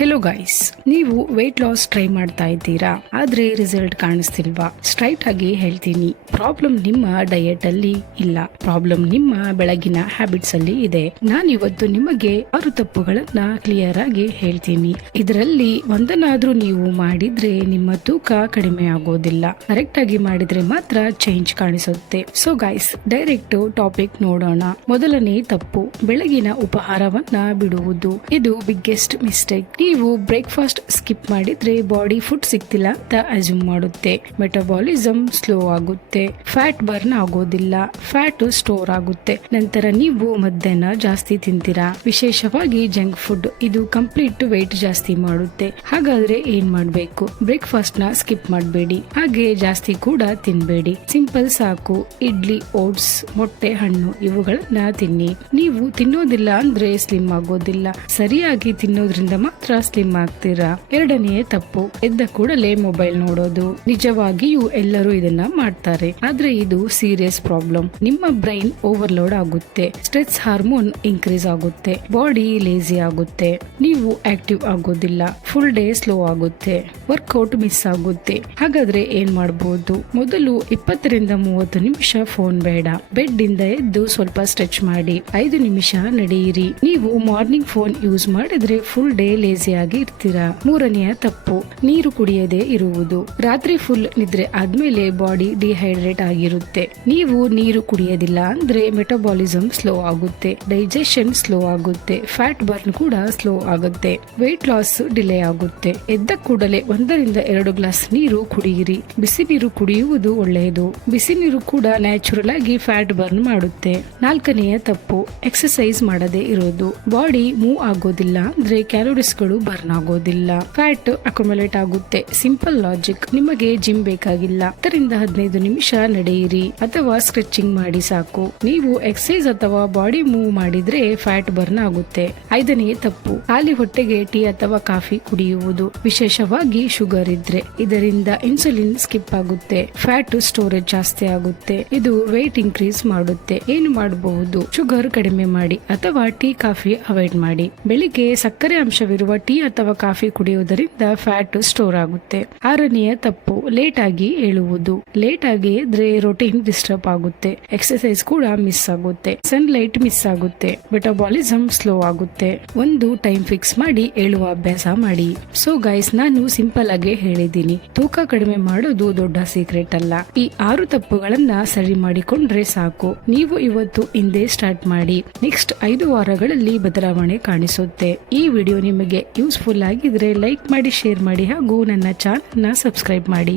Hello guys, ನೀವು weight loss try ಮಾಡ್ತಾ ಇದ್ದೀರಾ, ಆದ್ರೆ ರಿಸಲ್ಟ್ ಕಾಣಿಸ್ತಿಲ್ವಾ? ಸ್ಟ್ರೈಟ್ ಆಗಿ ಹೇಳ್ತೀನಿ, ಪ್ರಾಬ್ಲಮ್ ನಿಮ್ಮ ಡಯಟ್ ಅಲ್ಲಿ ಇಲ್ಲ, ಪ್ರಾಬ್ಲಮ್ ನಿಮ್ಮ ಬೆಳಗಿನ ಹ್ಯಾಬಿಟ್ಸ್ ಅಲ್ಲಿ ಇದೆ. ನಾನಿವತ್ತು ನಿಮಗೆ 6 ತಪ್ಪುಗಳನ್ನ ಕ್ಲಿಯರ್ ಆಗಿ ಹೇಳ್ತೀನಿ. ಇದರಲ್ಲಿ ಒಂದನ್ನಾದ್ರೂ ನೀವು ಮಾಡಿದ್ರೆ ನಿಮ್ಮ ತೂಕ ಕಡಿಮೆ ಆಗೋದಿಲ್ಲ. ಕರೆಕ್ಟ್ ಆಗಿ ಮಾಡಿದ್ರೆ ಮಾತ್ರ ಚೇಂಜ್ ಕಾಣಿಸುತ್ತೆ. ಸೊ ಗೈಸ್, ಡೈರೆಕ್ಟ್ ಟಾಪಿಕ್ ನೋಡೋಣ. ಮೊದಲನೇ ತಪ್ಪು, ಬೆಳಗಿನ ಉಪಹಾರವನ್ನ ಬಿಡುವುದು. ಇದು ಬಿಗ್ಗೆಸ್ಟ್ ಮಿಸ್ಟೇಕ್. ನೀವು ಬ್ರೇಕ್ಫಾಸ್ಟ್ ಸ್ಕಿಪ್ ಮಾಡಿದ್ರೆ ಬಾಡಿ ಫುಡ್ ಸಿಗ್ತಿಲ್ಲ ಅಂತ ಅಸ್ಯೂಮ್ ಮಾಡುತ್ತೆ. ಮೆಟಬಾಲಿಸಮ್ ಸ್ಲೋ ಆಗುತ್ತೆ, ಫ್ಯಾಟ್ ಬರ್ನ್ ಆಗೋದಿಲ್ಲ, ಫ್ಯಾಟ್ ಸ್ಟೋರ್ ಆಗುತ್ತೆ. ನಂತರ ನೀವು ಮಧ್ಯಾಹ್ನ ಜಾಸ್ತಿ ತಿಂತೀರಾ, ವಿಶೇಷವಾಗಿ ಜಂಕ್ ಫುಡ್. ಇದು ಕಂಪ್ಲೀಟ್ ವೆಯ್ಟ್ ಜಾಸ್ತಿ ಮಾಡುತ್ತೆ. ಹಾಗಾದ್ರೆ ಏನ್ ಮಾಡ್ಬೇಕು? ಬ್ರೇಕ್ಫಾಸ್ಟ್ ನ ಸ್ಕಿಪ್ ಮಾಡಬೇಡಿ, ಹಾಗೆ ಜಾಸ್ತಿ ಕೂಡ ತಿನ್ಬೇಡಿ. ಸಿಂಪಲ್ ಸಾಕು. ಇಡ್ಲಿ, ಓಟ್ಸ್, ಮೊಟ್ಟೆ, ಹಣ್ಣು ಇವುಗಳನ್ನ ತಿನ್ನಿ. ನೀವು ತಿನ್ನೋದಿಲ್ಲ ಅಂದ್ರೆ ಸ್ಲಿಮ್ ಆಗೋದಿಲ್ಲ. ಸರಿಯಾಗಿ ತಿನ್ನೋದ್ರಿಂದ ಮಾತ್ರ ಸ್ಲಿಮ್ ಆಗ್ತೀರಾ. ಎರಡನೆಯ ತಪ್ಪು, ಎದ್ದ ಕೂಡಲೇ ಮೊಬೈಲ್ ನೋಡೋದು. ನಿಜವಾಗಿಯೂ ಎಲ್ಲರೂ ಇದನ್ನ ಮಾಡ್ತಾರೆ, ಆದ್ರೆ ಇದು ಸೀರಿಯಸ್ ಪ್ರಾಬ್ಲಮ್. ನಿಮ್ಮ ಬ್ರೈನ್ ಓವರ್ಲೋಡ್ ಆಗುತ್ತೆ, ಸ್ಟ್ರೆಸ್ ಹಾರ್ಮೋನ್ ಇನ್ಕ್ರೀಸ್ ಆಗುತ್ತೆ, ಬಾಡಿ ಲೇಜಿ ಆಗುತ್ತೆ, ನೀವು ಆಕ್ಟಿವ್ ಆಗೋದಿಲ್ಲ, ಫುಲ್ ಡೇ ಸ್ಲೋ ಆಗುತ್ತೆ, ವರ್ಕೌಟ್ ಮಿಸ್ ಆಗುತ್ತೆ. ಹಾಗಾದ್ರೆ ಏನ್ ಮಾಡಬಹುದು? ಮೊದಲು 20 ರಿಂದ 30 ನಿಮಿಷ ಫೋನ್ ಬೇಡ. ಬೆಡ್ ಇಂದ ಎದ್ದು ಸ್ವಲ್ಪ ಸ್ಟ್ರೆಚ್ ಮಾಡಿ, 5 ನಿಮಿಷ ನಡೆಯಿರಿ. ನೀವು ಮಾರ್ನಿಂಗ್ ಫೋನ್ ಯೂಸ್ ಮಾಡಿದ್ರೆ ಫುಲ್ ಡೇ ಲೇಜಿ ಆಗಿ ಇರ್ತೀರಾ. ಮೂರನೆಯ ತಪ್ಪು, ನೀರು ಕುಡಿಯದೇ ಇರುವುದು. ರಾತ್ರಿ ಫುಲ್ ನಿದ್ರೆ ಆದ್ಮೇಲೆ ಬಾಡಿ ಡಿಹೈಡ್ರೇಟ್ ಆಗಿರುತ್ತೆ. ನೀವು ನೀರು ಕುಡಿಯೋದಿಲ್ಲ ಅಂದ್ರೆ ಮೆಟಬಾಲಿಸಮ್ ಸ್ಲೋ ಆಗುತ್ತೆ, ಡೈಜೆಷನ್ ಸ್ಲೋ ಆಗುತ್ತೆ, ಫ್ಯಾಟ್ ಬರ್ನ್ ಕೂಡ ಸ್ಲೋ ಆಗುತ್ತೆ, ವೆಯ್ಟ್ ಲಾಸ್ ಡಿಲೇ ಆಗುತ್ತೆ. ಎದ್ದ ಕೂಡಲೇ 1 ರಿಂದ 2 ಗ್ಲಾಸ್ ನೀರು ಕುಡಿಯಿರಿ. ಬಿಸಿ ನೀರು ಕುಡಿಯುವುದು ಒಳ್ಳೆಯದು. ಬಿಸಿ ನೀರು ಕೂಡ ನ್ಯಾಚುರಲ್ ಆಗಿ ಫ್ಯಾಟ್ ಬರ್ನ್ ಮಾಡುತ್ತೆ. ನಾಲ್ಕನೆಯ ತಪ್ಪು, ಎಕ್ಸರ್ಸೈಸ್ ಮಾಡದೇ ಇರೋದು. ಬಾಡಿ ಮೂವ್ ಆಗೋದಿಲ್ಲ ಅಂದ್ರೆ ಕ್ಯಾಲೋರೀಸ್ ಗಳು ಬರ್ನ್ ಆಗೋದಿಲ್ಲ, ಫ್ಯಾಟ್ ಅಕ್ಯುಮುಲೇಟ್ ಆಗುತ್ತೆ. ಸಿಂಪಲ್ ಲಾಜಿಕ್, ನಿಮಗೆ ಜಿಮ್ ಬೇಕಾಗಿಲ್ಲ. 10 ರಿಂದ 15 ನಿಮಿಷ ನಡೆಯಿರಿ ಅಥವಾ ಸ್ಟ್ರೆಚಿಂಗ್ ಮಾಡಿ ಸಾಕು. ನೀವು ಎಕ್ಸರ್ಸೈಸ್ ಅಥವಾ ಬಾಡಿ ಮೂವ್ ಮಾಡಿದ್ರೆ ಫ್ಯಾಟ್ ಬರ್ನ್ ಆಗುತ್ತೆ. 5ನೇ ತಪ್ಪು, ಖಾಲಿ ಹೊಟ್ಟೆಗೆ ಟೀ ಅಥವಾ ಕಾಫಿ ಕುಡಿಯುವುದು, ವಿಶೇಷವಾಗಿ ಶುಗರ್ ಇದ್ರೆ. ಇದರಿಂದ ಇನ್ಸುಲಿನ್ ಸ್ಕಿಪ್ ಆಗುತ್ತೆ, ಫ್ಯಾಟ್ ಸ್ಟೋರೇಜ್ ಜಾಸ್ತಿ ಆಗುತ್ತೆ, ಇದು ವೆಯ್ಟ್ ಇನ್ಕ್ರೀಸ್ ಮಾಡುತ್ತೆ. ಏನು ಮಾಡಬಹುದು? ಶುಗರ್ ಕಡಿಮೆ ಮಾಡಿ ಅಥವಾ ಟೀ ಕಾಫಿ ಅವಾಯ್ಡ್ ಮಾಡಿ. ಬೆಳಿಗ್ಗೆ ಸಕ್ಕರೆ ಅಂಶವಿರುವ ಟೀ ಅಥವಾ ಕಾಫಿ ಕುಡಿಯುವುದರಿಂದ ಫ್ಯಾಟ್ ಸ್ಟೋರ್ ಆಗುತ್ತೆ. 6ನೆಯ ತಪ್ಪು, ಲೇಟ್ ಆಗಿ ಏಳುವುದು. ಲೇಟ್ ಆಗಿ ಎದ್ರೆ ರೊಟೀನ್ ಡಿಸ್ಟರ್ಬ್ ಆಗುತ್ತೆ, ಎಕ್ಸರ್ಸೈಸ್ ಕೂಡ ಮಿಸ್ ಆಗುತ್ತೆ, ಸನ್ಲೈಟ್ ಮಿಸ್ ಆಗುತ್ತೆ, ಮೆಟಬಾಲಿಸಮ್ ಸ್ಲೋ ಆಗುತ್ತೆ. ಒಂದು ಟೈಮ್ ಫಿಕ್ಸ್ ಮಾಡಿ ಏಳುವ ಅಭ್ಯಾಸ ಮಾಡಿ. ಸೊ ಗೈಸ್, ನಾನು ಸಿಂಪಲ್ ಆಗಿ ಹೇಳಿದ್ದೀನಿ, ತೂಕ ಕಡಿಮೆ ಮಾಡೋದು ದೊಡ್ಡ ಸೀಕ್ರೆಟ್ ಅಲ್ಲ. ಈ 6 ತಪ್ಪುಗಳನ್ನ ಸರಿ ಮಾಡಿಕೊಂಡ್ರೆ ಸಾಕು. ನೀವು ಇವತ್ತು ಇಂದೇ ಸ್ಟಾರ್ಟ್ ಮಾಡಿ, ನೆಕ್ಸ್ಟ್ 5 ವಾರಗಳಲ್ಲಿ ಬದಲಾವಣೆ ಕಾಣಿಸುತ್ತೆ. ಈ ವಿಡಿಯೋ ನಿಮಗೆ ಯೂಸ್ಫುಲ್ ಆಗಿದ್ರೆ ಲೈಕ್ ಮಾಡಿ, ಶೇರ್ ಮಾಡಿ ಹಾಗೂ ನನ್ನ ಚಾನೆಲ್ ನ ಸಬ್ಸ್ಕ್ರೈಬ್ ಮಾಡಿ.